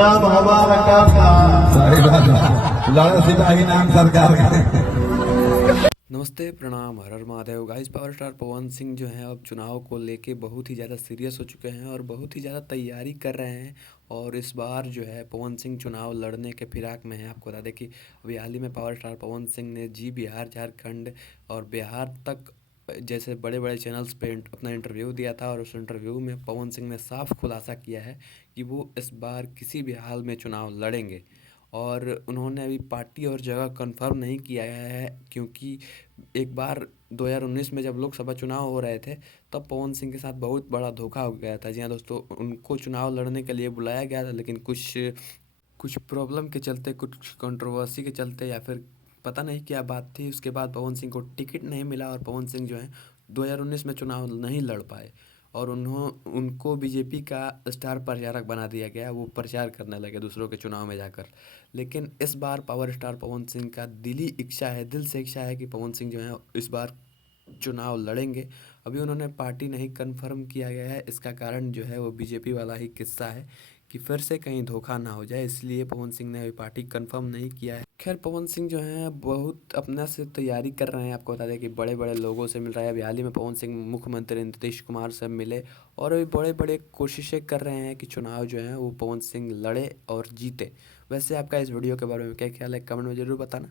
नाम हमारा काका। सही बात है। लड़ा सिपाही नाम सरकार का। नमस्ते, प्रणाम, हर हर Mahadev. Guys, power star Pawan Singh जो हैं अब चुनाव को लेके बहुत ही ज़्यादा सीरियस हो चुके हैं और बहुत ही ज़्यादा तैयारी कर रहे हैं। और इस बार जो है पवन सिंह चुनाव लड़ने के फिराक में हैं। आपको बता दें कि अभी हाल ही में पावर स्टार पवन सिंह ने जी बिहार, झारखंड और बिहार तक जैसे बड़े बड़े चैनल्स पे अपना इंटरव्यू दिया था। और उस इंटरव्यू में पवन सिंह ने साफ खुलासा किया है कि वो इस बार किसी भी हाल में चुनाव लड़ेंगे। और उन्होंने अभी पार्टी और जगह कंफर्म नहीं किया है, क्योंकि एक बार 2019 में जब लोकसभा चुनाव हो रहे थे तब पवन सिंह के साथ बहुत बड़ा धोखा हो गया था। जी हाँ दोस्तों, उनको चुनाव लड़ने के लिए बुलाया गया था, लेकिन कुछ कुछ प्रॉब्लम के चलते, कुछ कंट्रोवर्सी के चलते, या फिर पता नहीं क्या बात थी, उसके बाद पवन सिंह को टिकट नहीं मिला और पवन सिंह जो है 2019 में चुनाव नहीं लड़ पाए। और उनको बीजेपी का स्टार प्रचारक बना दिया गया, वो प्रचार करने लगे दूसरों के चुनाव में जाकर। लेकिन इस बार पावर स्टार पवन सिंह का दिली इच्छा है, दिल से इच्छा है कि पवन सिंह जो है इस बार चुनाव लड़ेंगे। अभी उन्होंने पार्टी नहीं कंफर्म किया गया है, इसका कारण जो है वो बीजेपी वाला ही किस्सा है कि फिर से कहीं धोखा ना हो जाए, इसलिए पवन सिंह ने अभी पार्टी कंफर्म नहीं किया है। खैर, पवन सिंह जो हैं बहुत अपना से तैयारी कर रहे हैं। आपको बता दें कि बड़े बड़े लोगों से मिल रहा है। अभी हाल ही में पवन सिंह मुख्यमंत्री नीतीश कुमार से मिले और अभी बड़े बड़े कोशिशें कर रहे हैं कि चुनाव जो है वो पवन सिंह लड़े और जीते। वैसे आपका इस वीडियो के बारे में क्या ख्याल है, कमेंट में ज़रूर बताना।